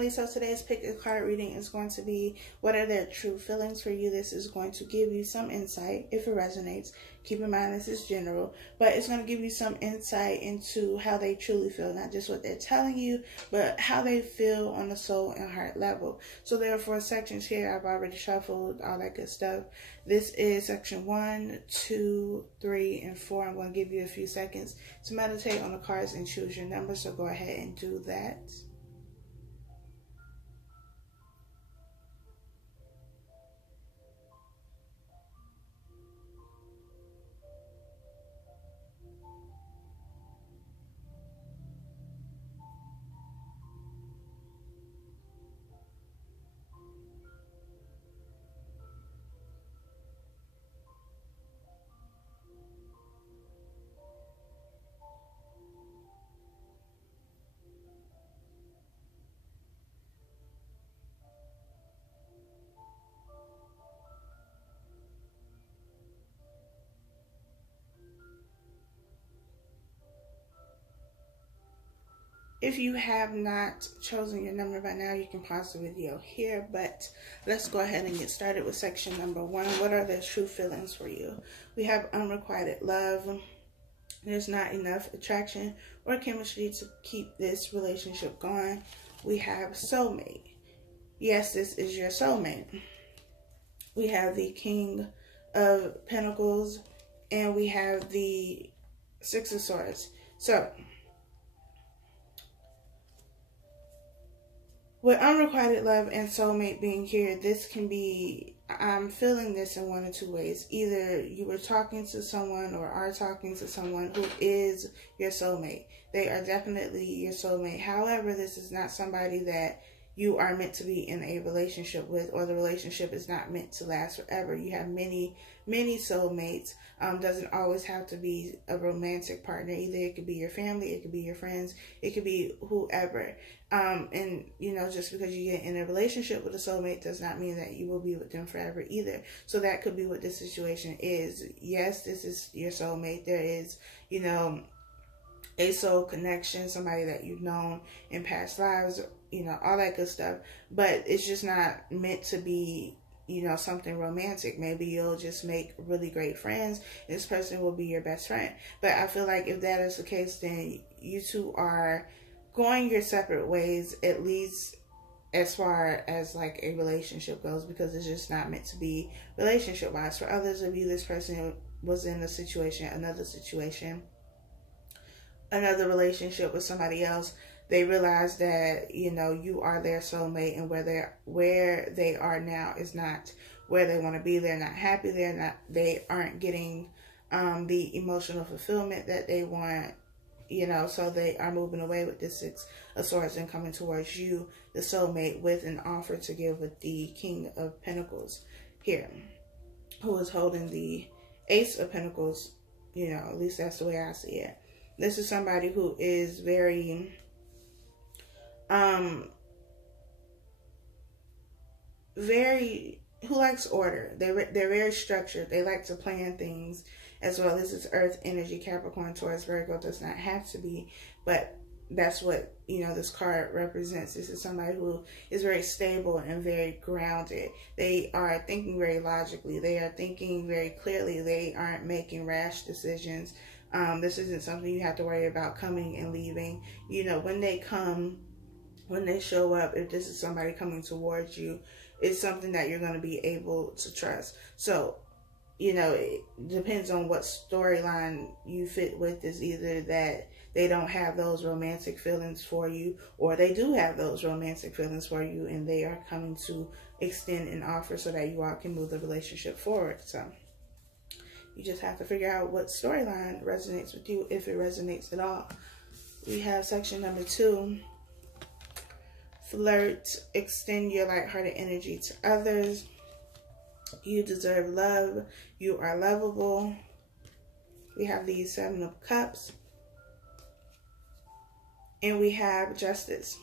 family. So today's pick a card reading is going to be, what are their true feelings for you? This is going to give you some insight if it resonates. Keep in mind this is general, but it's going to give you some insight into how they truly feel, not just what they're telling you, but how they feel on the soul and heart level. So there are 4 sections here. I've already shuffled all that good stuff. This is section 1, 2, 3, and 4. I'm going to give you a few seconds to meditate on the cards and choose your number. So go ahead and do that. If you have not chosen your number by now, you can pause the video here, but let's go ahead and get started with section number 1. What are the true feelings for you? We have unrequited love. There's not enough attraction or chemistry to keep this relationship going. We have soulmate. Yes, this is your soulmate. We have the King of Pentacles, and we have the Six of Swords. So, with unrequited love and soulmate being here, this can be, I'm feeling this in one of 2 ways. Either you were talking to someone or are talking to someone who is your soulmate. They are definitely your soulmate. However, this is not somebody that you are meant to be in a relationship with, or the relationship is not meant to last forever. You have many soulmates. Doesn't always have to be a romantic partner either. It could be your family, it could be your friends, it could be whoever. And you know, just because you get in a relationship with a soulmate does not mean that you will be with them forever either. So that could be what this situation is. Yes, this is your soulmate. There is, you know, a soul connection, somebody that you've known in past lives, you know, all that good stuff. But it's just not meant to be, you know, something romantic. Maybe you'll just make really great friends. This person will be your best friend. But I feel like if that is the case, then you two are going your separate ways, at least as far as like a relationship goes, because it's just not meant to be relationship wise. For others of you, this person was in a situation, another relationship with somebody else. They realize that, you know, you are their soulmate, and where they are now is not where they want to be. They're not happy. They aren't getting the emotional fulfillment that they want, you know, so they are moving away with the Six of Swords and coming towards you, the soulmate, with an offer to give with the King of Pentacles here, who is holding the Ace of Pentacles. You know, at least that's the way I see it. This is somebody who is very, who likes order. They're very structured. They like to plan things as well. This is Earth energy. Capricorn, Taurus, Virgo does not have to be, but that's what, you know, this card represents. This is somebody who is very stable and very grounded. They are thinking very logically. They are thinking very clearly. They aren't making rash decisions. This isn't something you have to worry about coming and leaving. You know, when they come, when they show up, if this is somebody coming towards you, it's something that you're going to be able to trust. So, you know, it depends on what storyline you fit with. Is either that they don't have those romantic feelings for you, or they do have those romantic feelings for you, and they are coming to extend an offer so that you all can move the relationship forward. So you just have to figure out what storyline resonates with you, if it resonates at all. We have section number 2. Flirt. Extend your lighthearted energy to others. You deserve love. You are lovable. We have the 7 of Cups. And we have Justice.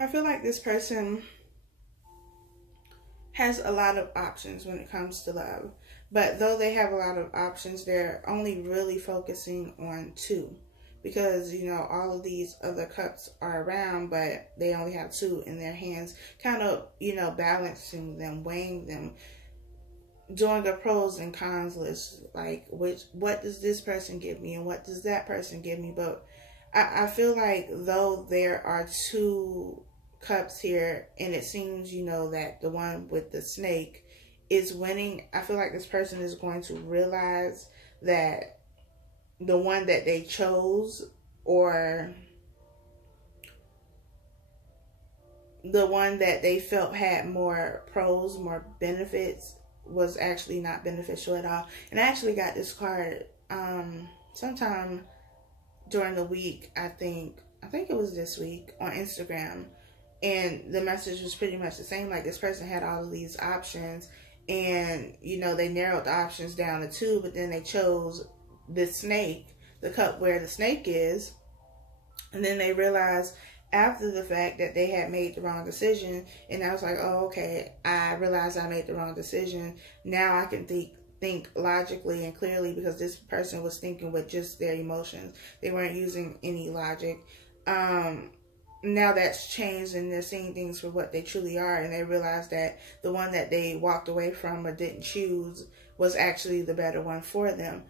I feel like this person has a lot of options when it comes to love. But though they have a lot of options, they're only really focusing on two. Because, you know, all of these other cups are around, but they only have two in their hands. Kind of, you know, balancing them, weighing them, doing a pros and cons list. Like, what does this person give me and what does that person give me? But I feel like though there are two cups here, and it seems, you know, that the one with the snake is winning, I feel like this person is going to realize that the one that they chose, or the one that they felt had more pros, more benefits, was actually not beneficial at all. And I actually got this card sometime during the week, I think it was this week, on Instagram. And the message was pretty much the same. Like, this person had all of these options, and, you know, they narrowed the options down to two, but then they chose the snake, the cup where the snake is. And then they realized after the fact that they had made the wrong decision. And I was like, oh, okay, I realized I made the wrong decision. Now I can think logically and clearly, because this person was thinking with just their emotions. They weren't using any logic. Now that's changed, and they're seeing things for what they truly are, and they realize that the one that they walked away from or didn't choose was actually the better one for them.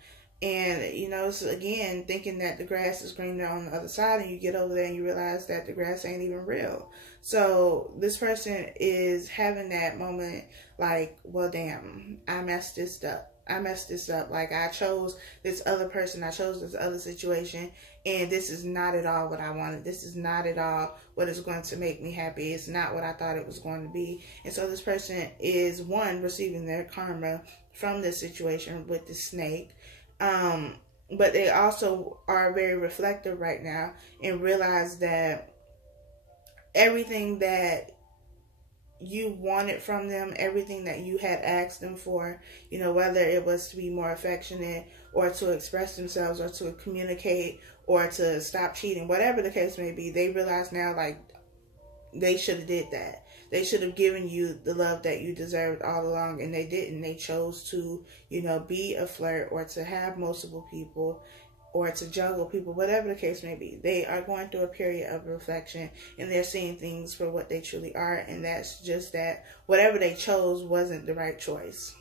And, you know, so again, thinking that the grass is greener on the other side, and you get over there and you realize that the grass ain't even real. So this person is having that moment like, well, damn, I messed this up. Like, I chose this other person. I chose this other situation. And this is not at all what I wanted. This is not at all what is going to make me happy. It's not what I thought it was going to be. And so this person is, one, receiving their karma from this situation with the snake. But they also are very reflective right now and realize that everything that you wanted from them, everything that you had asked them for, you know, whether it was to be more affectionate or to express themselves or to communicate or to stop cheating, whatever the case may be, they realize now, like, they should have did that. They should have given you the love that you deserved all along, and they didn't. They chose to, you know, be a flirt or to have multiple people or to juggle people, whatever the case may be. They are going through a period of reflection, and they're seeing things for what they truly are, and that's just that whatever they chose wasn't the right choice.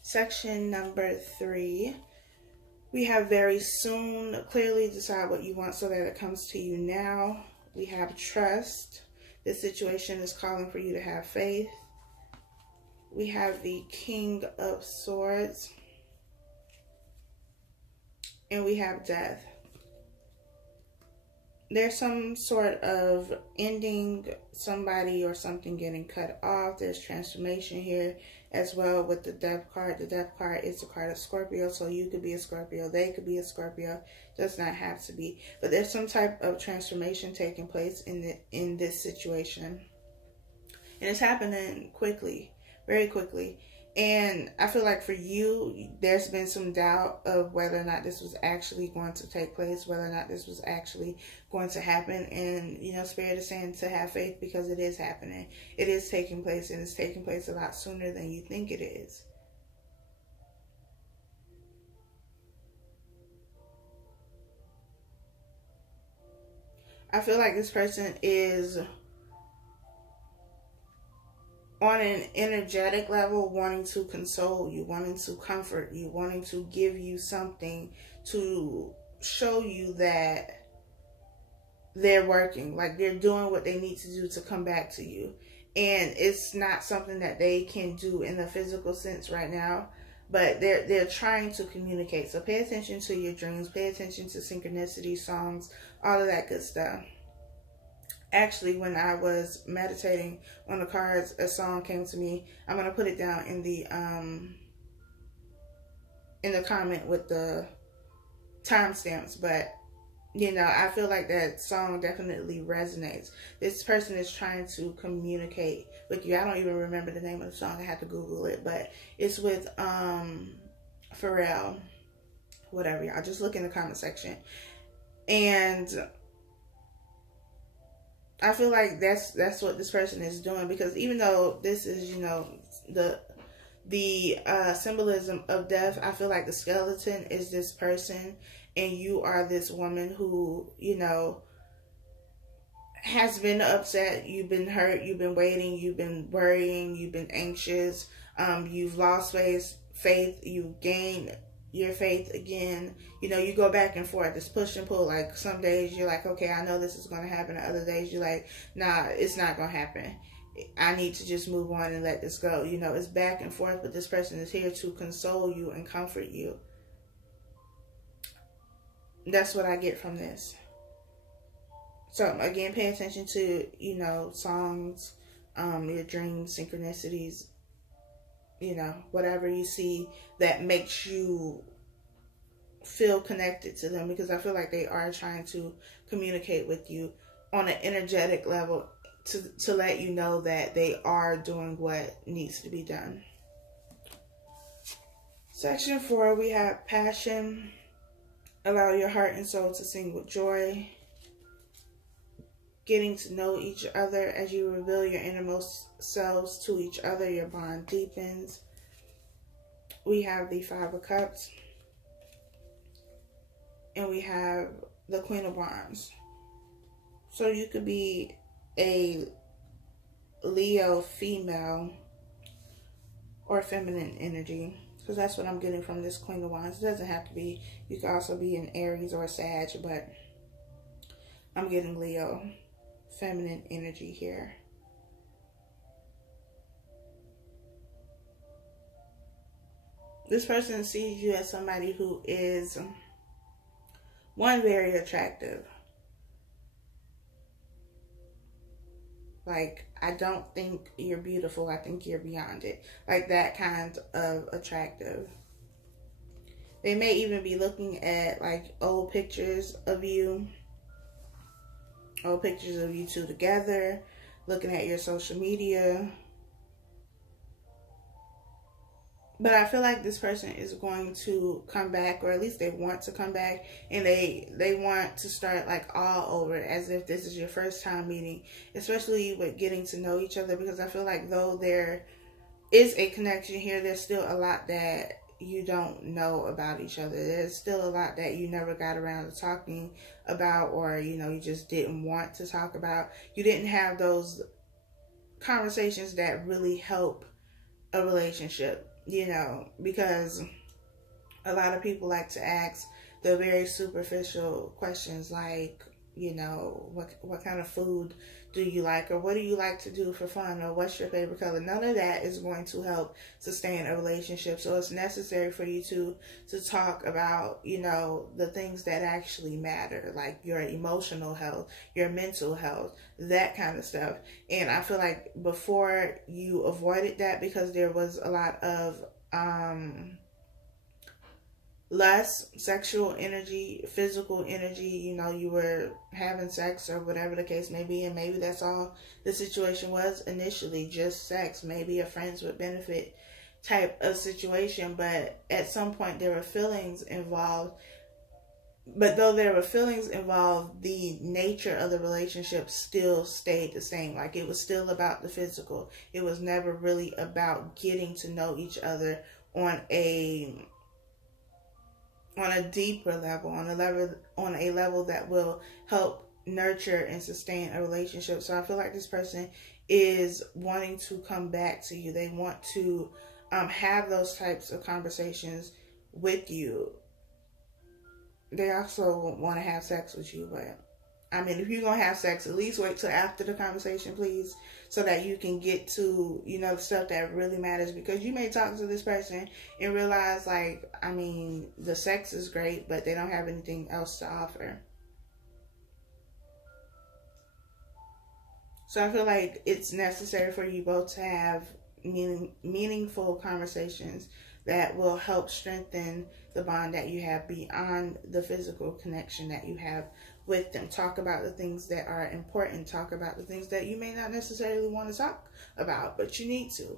Section number 3. We have very soon. Clearly decide what you want so that it comes to you now. We have trust. This situation is calling for you to have faith. We have the King of Swords. And we have death. There's some sort of ending, somebody or something getting cut off. There's transformation here as well with the death card. The death card is a card of Scorpio, so you could be a Scorpio, they could be a Scorpio, does not have to be. But there's some type of transformation taking place in this situation. And it's happening quickly, very quickly. And I feel like for you, there's been some doubt of whether or not this was actually going to take place, whether or not this was actually going to happen. And, you know, Spirit is saying to have faith because it is happening. It is taking place, and it's taking place a lot sooner than you think it is. I feel like this person is on an energetic level, wanting to console you, wanting to comfort you, wanting to give you something to show you that they're working, like they're doing what they need to do to come back to you. And it's not something that they can do in the physical sense right now, but they're trying to communicate. So pay attention to your dreams, pay attention to synchronicity, songs, all of that good stuff. Actually, when I was meditating on the cards, a song came to me. I'm going to put it down in the comment with the timestamps. But, you know, I feel like that song definitely resonates. This person is trying to communicate with you. I don't even remember the name of the song. I had to Google it. But it's with Pharrell. Whatever, y'all. Just look in the comment section. And I feel like that's what this person is doing, because even though this is, you know, the symbolism of death, I feel like the skeleton is this person, and you are this woman who, you know, has been upset, you've been hurt, you've been waiting, you've been worrying, you've been anxious, you've lost faith, you gained your faith again. You know, you go back and forth, it's push and pull. Like, some days you're like, okay, I know this is going to happen. Other days you're like, nah, it's not going to happen. I need to just move on and let this go. You know, it's back and forth, but this person is here to console you and comfort you. That's what I get from this. So again, pay attention to, you know, songs, your dreams, synchronicities, you know, whatever you see that makes you feel connected to them, because I feel like they are trying to communicate with you on an energetic level to let you know that they are doing what needs to be done. Section 4, we have passion. Allow your heart and soul to sing with joy. Getting to know each other. As you reveal your innermost selves to each other, your bond deepens. We have the 5 of Cups. And we have the Queen of Wands. So you could be a Leo female or feminine energy, because that's what I'm getting from this Queen of Wands. It doesn't have to be. You could also be an Aries or a Sag, but I'm getting Leo feminine energy here. This person sees you as somebody who is, one, very attractive. Like, I don't think you're beautiful. I think you're beyond it. Like, that kind of attractive. They may even be looking at, like, old pictures of you. Old pictures of you two together. Looking at your social media. But I feel like this person is going to come back, or at least they want to come back, and they want to start like all over, as if this is your first time meeting, especially with getting to know each other, because I feel like though there is a connection here, there's still a lot that you don't know about each other. There's still a lot that you never got around to talking about, or, you know, you just didn't want to talk about. You didn't have those conversations that really help a relationship. You know, because a lot of people like to ask the very superficial questions like, you know, what kind of food do you like, or what do you like to do for fun, or what's your favorite color. None of that is going to help sustain a relationship. So it's necessary for you to talk about, you know, the things that actually matter, like your emotional health, your mental health, that kind of stuff. And I feel like before you avoided that because there was a lot of less sexual energy, physical energy, you know, you were having sex or whatever the case may be, and maybe that's all the situation was initially, just sex, maybe a friends with benefit type of situation, but at some point there were feelings involved. But though there were feelings involved, the nature of the relationship still stayed the same. Like, it was still about the physical. It was never really about getting to know each other on a deeper level, on a level that will help nurture and sustain a relationship. So I feel like this person is wanting to come back to you. They want to have those types of conversations with you. They also want to have sex with you, but I mean, if you're going to have sex, at least wait till after the conversation, please, so that you can get to, you know, the stuff that really matters. Because you may talk to this person and realize, like, I mean, the sex is great, but they don't have anything else to offer. So I feel like it's necessary for you both to have meaningful conversations that will help strengthen the bond that you have beyond the physical connection that you have with them. Talk about the things that are important. Talk about the things that you may not necessarily want to talk about, but you need to.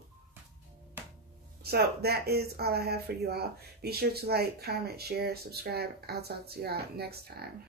So that is all I have for you all. Be sure to like, comment, share, subscribe. I'll talk to y'all next time.